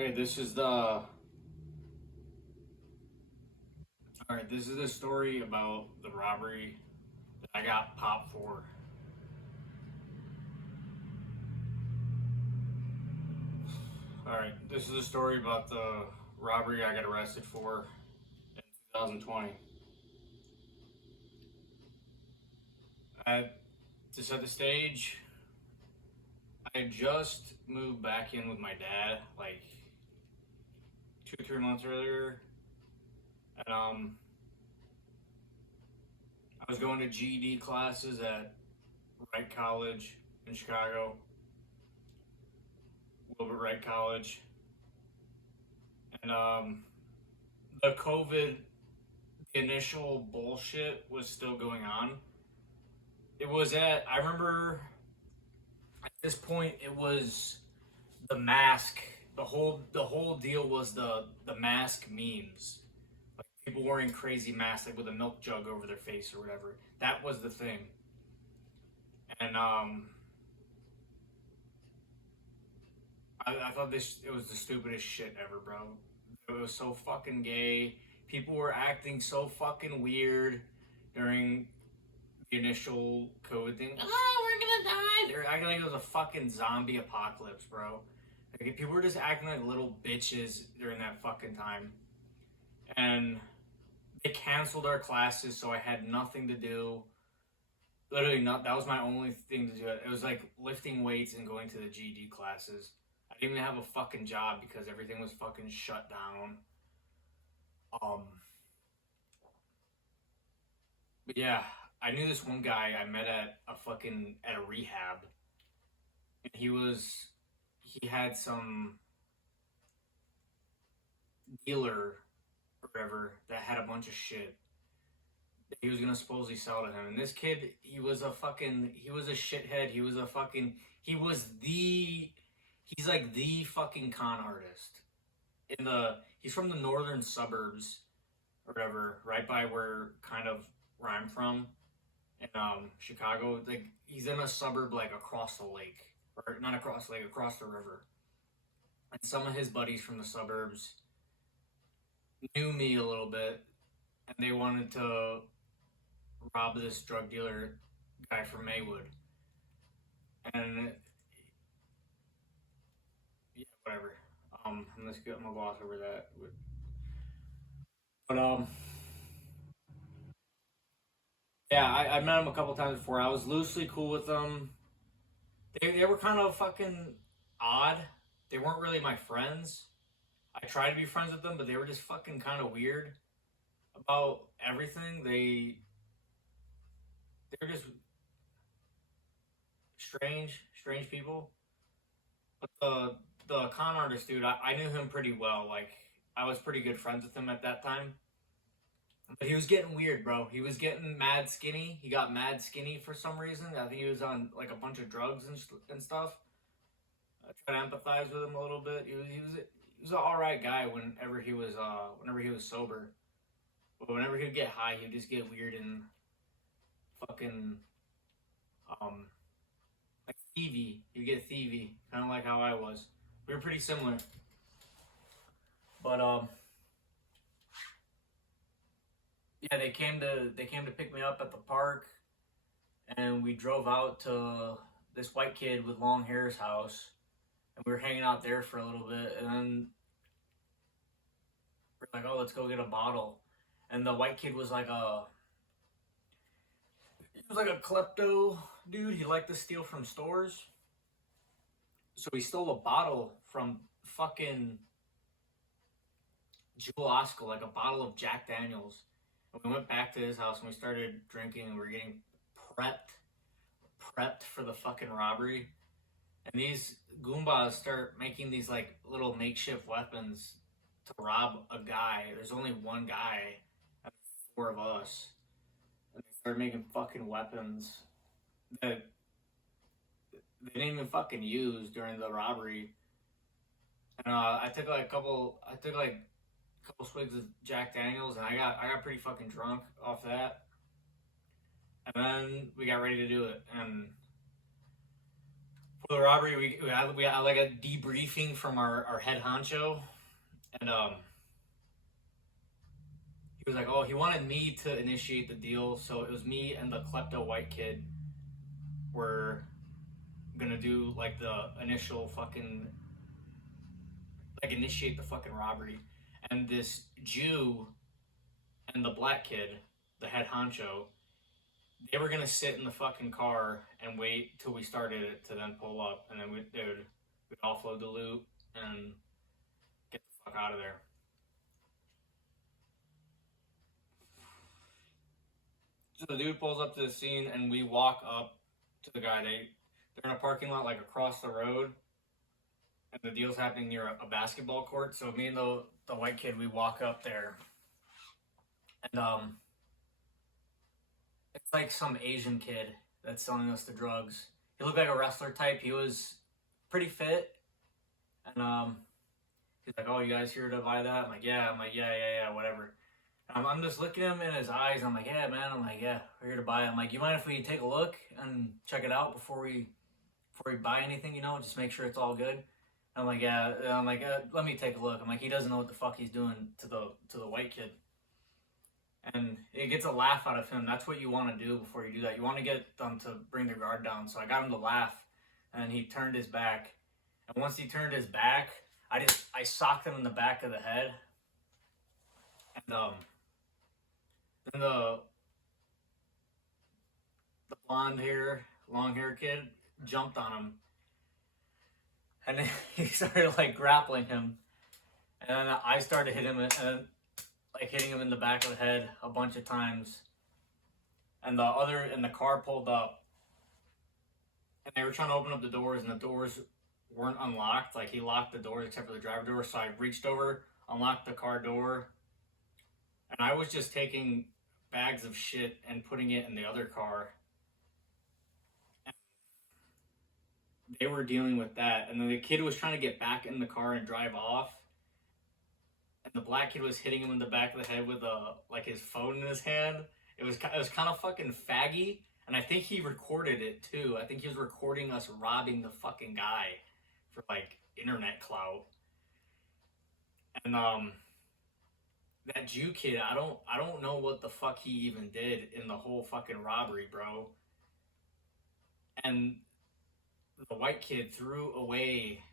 Okay, this is the all right. This is the story about the robbery that I got popped for. All right, this is the story about the robbery I got arrested for in 2020. I, to set the stage, I just moved back in with my dad like 2 or 3 months earlier, and I was going to GED classes at Wright College in Chicago, Wilbur Wright College, and the COVID initial bullshit was still going on. I remember at this point it was the mask. The whole deal was the mask memes. Like people wearing crazy masks like with a milk jug over their face or whatever. That was the thing. And I thought this it was the stupidest shit ever, bro. It was so fucking gay. People were acting so fucking weird during the initial COVID thing. Oh, we're gonna die. They're acting like it was a fucking zombie apocalypse, bro. Like people were just acting like little bitches during that fucking time. And they canceled our classes, so I had nothing to do. Literally, not that was my only thing to do. It was like lifting weights and going to the GED classes. I didn't even have a fucking job because everything was fucking shut down. Um, but yeah, I knew this one guy I met at a rehab, and he had some dealer or whatever that had a bunch of shit that he was gonna supposedly sell to him. And this kid, he was a shithead. He's like the fucking con artist. He's from the northern suburbs or whatever, right by where I'm from in Chicago. Like he's in a suburb like across the lake, or not across the lake, across the river. And some of his buddies from the suburbs knew me a little bit, and they wanted to rob this drug dealer guy from Maywood. And yeah, whatever. I'm gonna gloss over that. But yeah, I met him a couple times before. I was loosely cool with them. They were kind of fucking odd. They weren't really my friends. I tried to be friends with them, but they were just fucking kind of weird about everything. They're just strange people. But the con artist dude, I knew him pretty well. Like I was pretty good friends with him at that time. But he was getting weird, bro. He was getting mad skinny. He got mad skinny for some reason. I think he was on like a bunch of drugs and stuff. I try to empathize with him a little bit. He was an all right guy whenever he was sober. But whenever he'd get high, he'd just get weird and fucking um like thievy. He'd get thievy, kind of like how I was. We were pretty similar. But yeah, they came to pick me up at the park, and we drove out to this white kid with long hair's house, and we were hanging out there for a little bit, and then we're like, oh, let's go get a bottle. And the white kid was like a klepto dude. He liked to steal from stores, so he stole a bottle from fucking Jewel Oscar, like a bottle of Jack Daniels. And we went back to his house and we started drinking, and we were getting prepped prepped for the fucking robbery. And these Goombas start making these like little makeshift weapons to rob a guy. There's only one guy, and four of us. And they start making fucking weapons that they didn't even fucking use during the robbery. And I took like a couple swigs of Jack Daniels, and I got pretty fucking drunk off that. And then we got ready to do it. And The robbery, we had like a debriefing from our head honcho, and he was like, oh, he wanted me to initiate the deal, so it was me and the klepto white kid were gonna do like the initial fucking like initiate the fucking robbery, and this Jew and the black kid, the head honcho, they were gonna sit in the fucking car and wait till we started it to then pull up, and then we'd offload the loot and get the fuck out of there. So the dude pulls up to the scene, and we walk up to the guy. They're in a parking lot like across the road, and the deal's happening near a basketball court. So me and the white kid, we walk up there, and it's like some Asian kid that's selling us the drugs. He looked like a wrestler type. He was pretty fit, and he's like, "Oh, you guys here to buy that?" I'm like, "Yeah." I'm like, "Yeah, whatever." I'm just looking him in his eyes. I'm like, "Yeah, man." I'm like, "Yeah, we're here to buy it." I'm like, "You mind if we take a look and check it out before we buy anything? You know, just make sure it's all good." I'm like, "Yeah." I'm like, "Let me take a look." I'm like, "He doesn't know what the fuck he's doing to the white kid." And it gets a laugh out of him. That's what you want to do before you do that. You want to get them to bring their guard down. So I got him to laugh, and he turned his back. And once he turned his back, I socked him in the back of the head. And then the blonde hair, long hair kid jumped on him, and then he started like grappling him. And then I started hitting him, and like hitting him in the back of the head a bunch of times. And the car pulled up, and they were trying to open up the doors, and the doors weren't unlocked. Like, he locked the doors except for the driver door. So I reached over, unlocked the car door, and I was just taking bags of shit and putting it in the other car. And they were dealing with that, and then the kid was trying to get back in the car and drive off. And the black kid was hitting him in the back of the head with his phone in his hand. It was kind of fucking faggy, and I think he recorded it too. I think he was recording us robbing the fucking guy for like internet clout. And that Jew kid, I don't know what the fuck he even did in the whole fucking robbery, bro. And the white kid threw away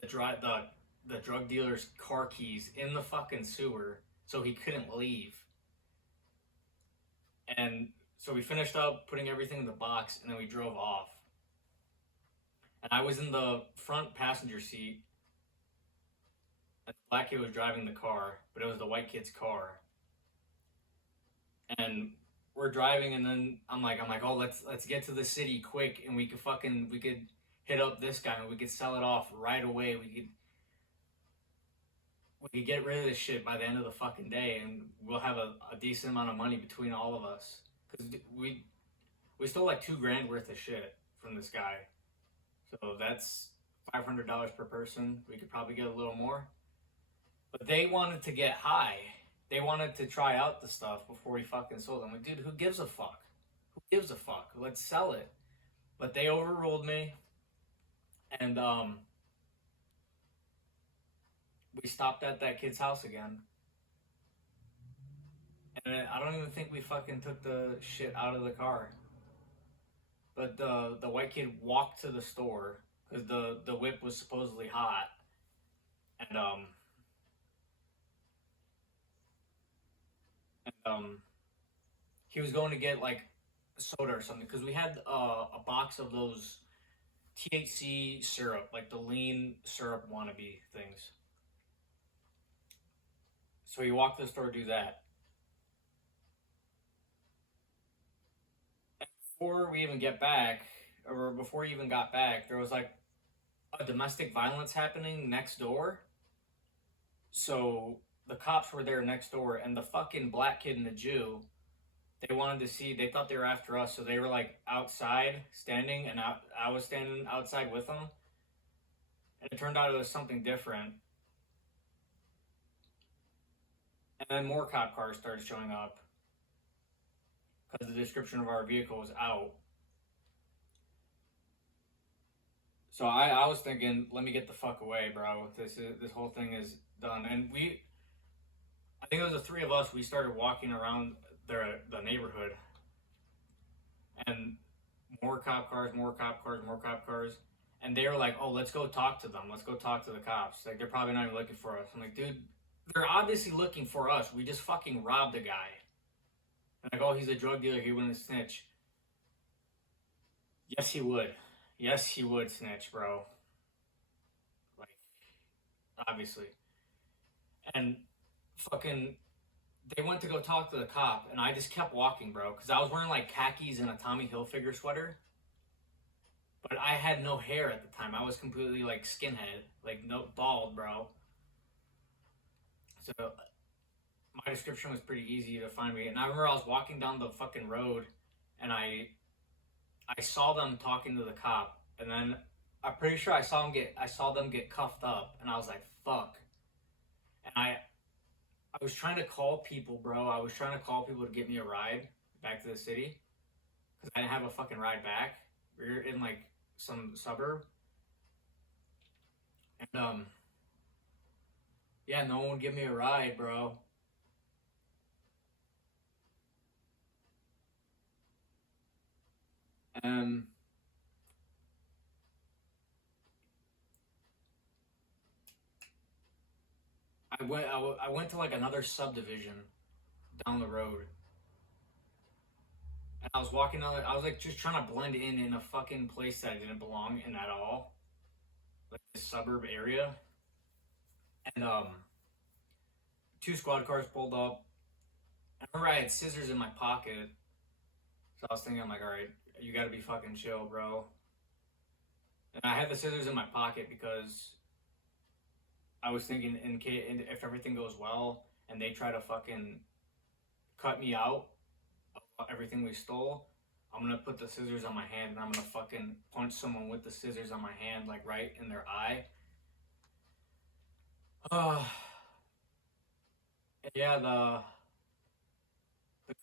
the drug dealer's car keys in the fucking sewer, so he couldn't leave. And so we finished up putting everything in the box, and then we drove off. And I was in the front passenger seat, and the black kid was driving the car, but it was the white kid's car. And we're driving, and then I'm like, oh, let's get to the city quick, and we could hit up this guy, and we could sell it off right away. We could get rid of this shit by the end of the fucking day, and we'll have a decent amount of money between all of us. Because we stole like $2,000 worth of shit from this guy. So that's $500 per person. We could probably get a little more. But they wanted to get high. They wanted to try out the stuff before we fucking sold it. I'm like, dude, who gives a fuck? Who gives a fuck? Let's sell it. But they overruled me. And we stopped at that kid's house again. And I don't even think we fucking took the shit out of the car. But the white kid walked to the store because the whip was supposedly hot. And he was going to get like soda or something because we had a box of those THC syrup, like the lean syrup wannabe things. So he walked to the store to do that. And before we even get back, or before he even got back, there was like a domestic violence happening next door. So the cops were there next door, and the fucking black kid and the Jew, they wanted to see, they thought they were after us, so they were like outside standing, and I was standing outside with them. And it turned out it was something different. And then more cop cars started showing up because the description of our vehicle was out. So I was thinking, let me get the fuck away, bro. This whole thing is done. And I think it was the three of us. We started walking around the neighborhood, and more cop cars, more cop cars, more cop cars. And they were like, "Oh, let's go talk to them. Let's go talk to the cops. Like they're probably not even looking for us." I'm like, "Dude, they're obviously looking for us. We just fucking robbed a guy." And like, "Oh, he's a drug dealer. He wouldn't snitch." Yes, he would. Yes, he would snitch, bro. Like, obviously. And fucking, they went to go talk to the cop, and I just kept walking, bro, because I was wearing like khakis and a Tommy Hilfiger sweater. But I had no hair at the time. I was completely like skinhead, like no bald, bro. So my description was pretty easy to find me. And I remember I was walking down the fucking road, and I saw them talking to the cop, and then I'm pretty sure I saw them get cuffed up, and I was like, fuck. And I was trying to call people, bro. I was trying to call people to get me a ride back to the city because I didn't have a fucking ride back. We were in like some suburb, and yeah, no one would give me a ride, bro. Um, I went to like another subdivision down the road, and I was walking down. I was like just trying to blend in a fucking place that I didn't belong in at all, like this suburb area. And two squad cars pulled up. I remember I had scissors in my pocket, so I was thinking, I'm like, all right, you got to be fucking chill, bro. And I had the scissors in my pocket because I was thinking, in case if everything goes well and they try to fucking cut me out of everything we stole, I'm gonna put the scissors on my hand and I'm gonna fucking punch someone with the scissors on my hand, like right in their eye. Uh, yeah, the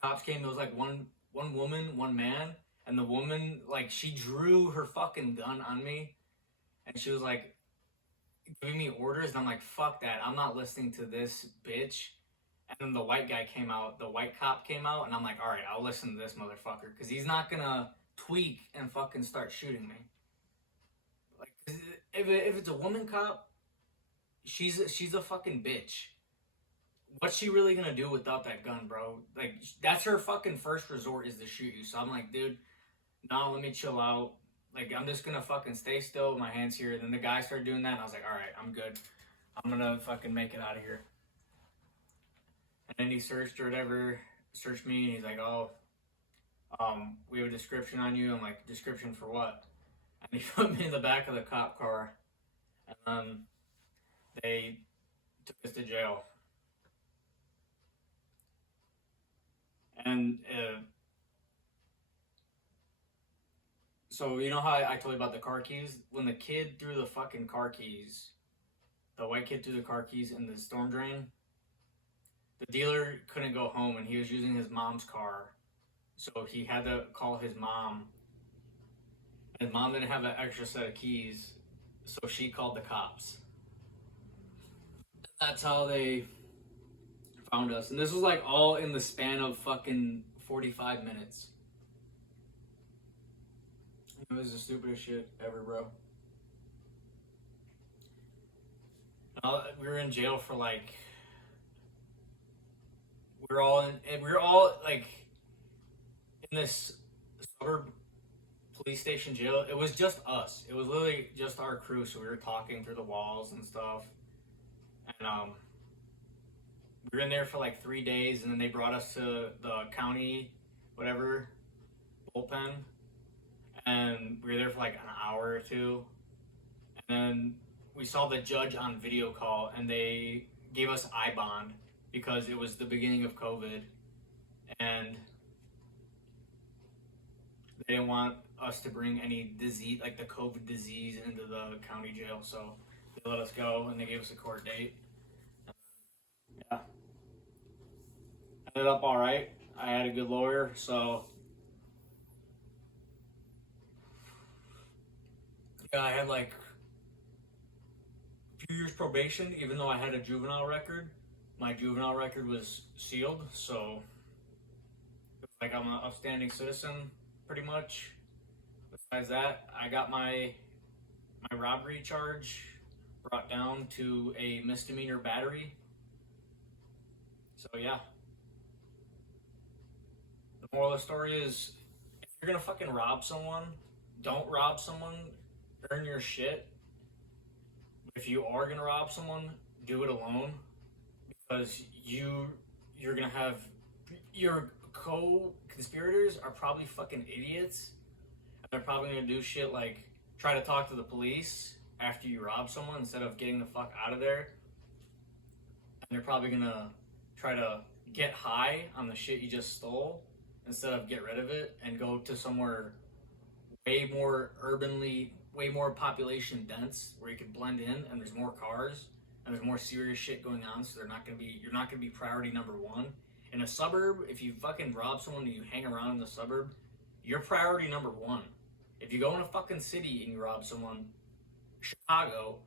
cops came. There was like one woman, one man, and the woman like she drew her fucking gun on me, and she was like giving me orders, and I'm like, fuck that, I'm not listening to this bitch. And then the white guy came out, the white cop came out, and I'm like, all right, I'll listen to this motherfucker because he's not gonna tweak and fucking start shooting me. Like, if it's a woman cop, she's a fucking bitch. What's she really gonna do without that gun, bro? Like, that's her fucking first resort is to shoot you. So I'm like, dude, no, let me chill out. Like, I'm just gonna fucking stay still with my hands here. And then the guy started doing that, and I was like, all right, I'm good. I'm gonna fucking make it out of here. And then he searched or whatever, searched me, and he's like, oh, we have a description on you. I'm like, description for what? And he put me in the back of the cop car, and then they took us to jail. And so you know how I told you about the car keys? When the kid threw the fucking car keys, the white kid threw the car keys in the storm drain. The dealer couldn't go home, and he was using his mom's car, so he had to call his mom. His mom didn't have an extra set of keys, so she called the cops. That's how they found us, and this was like all in the span of fucking 45 minutes. It was the stupidest shit ever, bro. We were in jail for like we were all like in this suburb police station jail. It was just us. It was literally just our crew. So we were talking through the walls and stuff. And we were in there for like 3 days, and then they brought us to the county, whatever, bullpen, and we were there for like an hour or two. And then we saw the judge on video call, and they gave us I bond because it was the beginning of COVID, and they didn't want us to bring any disease, like the COVID disease, into the county jail. So they let us go, and they gave us a court date. Yeah, ended up all right. I had a good lawyer, so Yeah, I had like a few years probation, even though I had a juvenile record. My juvenile record was sealed, so like I'm an upstanding citizen, pretty much. Besides that, I got my robbery charge brought down to a misdemeanor battery. So yeah, the moral of the story is, if you're gonna fucking rob someone, don't rob someone. Earn your shit. If you are gonna rob someone, do it alone, because you're gonna have your co-conspirators are probably fucking idiots. They're probably gonna do shit like try to talk to the police after you rob someone instead of getting the fuck out of there. And they're probably gonna try to get high on the shit you just stole instead of get rid of it and go to somewhere way more urbanly, way more population dense where you can blend in and there's more cars and there's more serious shit going on. So you're not gonna be priority number one. In a suburb, if you fucking rob someone and you hang around in the suburb, you're priority number one. If you go in a fucking city and you rob someone, Chicago,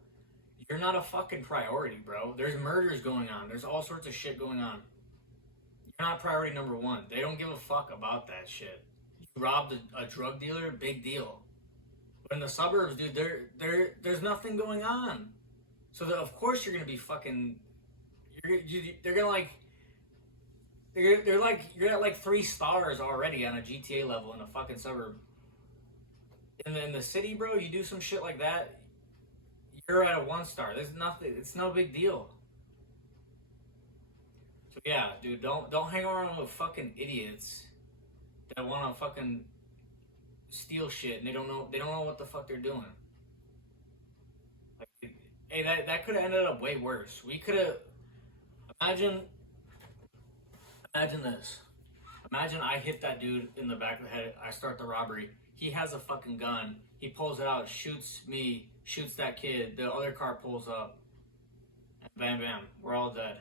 you're not a fucking priority, bro. There's murders going on. There's all sorts of shit going on. You're not priority number one. They don't give a fuck about that shit. You robbed a drug dealer, big deal. But in the suburbs, dude, there's nothing going on. So of course you're gonna be fucking. They're gonna like. They're like you're at like 3 stars already on a GTA level in a fucking suburb. In the city, bro, you do some shit like that, you're at a 1 star. There's nothing. It's no big deal. So yeah, dude, don't hang around with fucking idiots that want to fucking steal shit and they don't know what the fuck they're doing. Like, hey, that could have ended up way worse. We could have imagine imagine this. Imagine I hit that dude in the back of the head. I start the robbery. He has a fucking gun. He pulls it out, shoots me, shoots that kid. The other car pulls up. And bam, bam. We're all dead.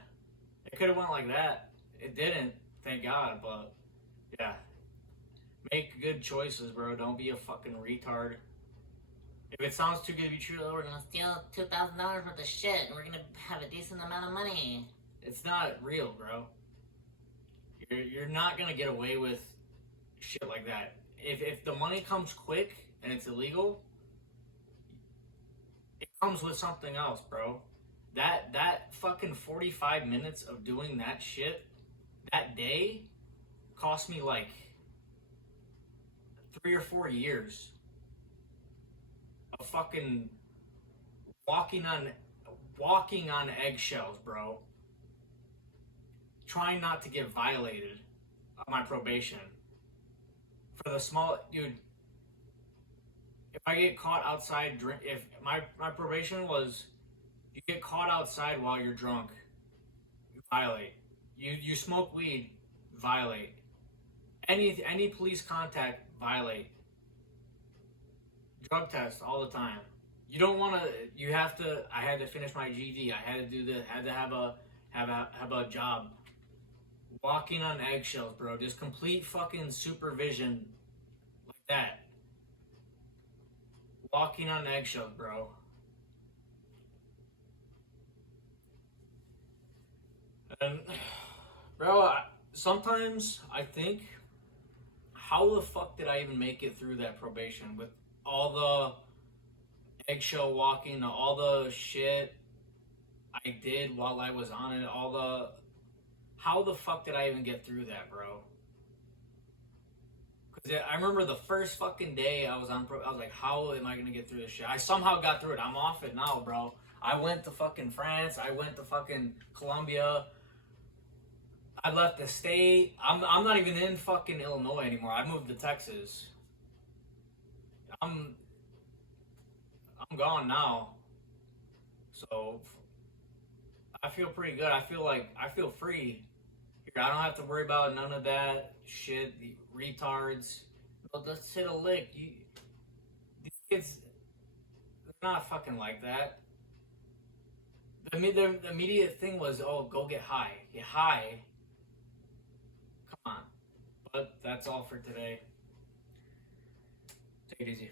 It could have went like that. It didn't, thank God. But yeah, make good choices, bro. Don't be a fucking retard. If it sounds too good to be true, oh, we're gonna steal $2,000 worth of shit and we're gonna have a decent amount of money. It's not real, bro. You're not gonna get away with shit like that. If the money comes quick and it's illegal, it comes with something else, bro. That fucking 45 minutes of doing that shit that day cost me like 3 or 4 years of fucking walking on eggshells, bro. Trying not to get violated on my probation. For the small dude, if I get caught outside, if my probation was, you get caught outside while you're drunk, you violate. You smoke weed, violate. Any police contact, violate. Drug test all the time. You don't want to. You have to. I had to finish my GED. I had to do this. Had to have a job. Walking on eggshells, bro. Just complete fucking supervision like that. Walking on eggshells, bro. And, bro, sometimes I think, how the fuck did I even make it through that probation with all the eggshell walking, all the shit I did while I was on it, how the fuck did I even get through that, bro? Because I remember the first fucking day I was on I was like, how am I gonna get through this shit? I somehow got through it. I'm off it now, bro. I went to fucking France. I went to fucking Colombia. I left the state. I'm not even in fucking Illinois anymore. I moved to Texas. I'm gone now. So I feel pretty good. I feel free. I don't have to worry about none of that shit. The retards. But let's hit a lick. These kids, they're not fucking like that. The immediate thing was, oh, go get high. Get high. Come on. But that's all for today. Take it easy.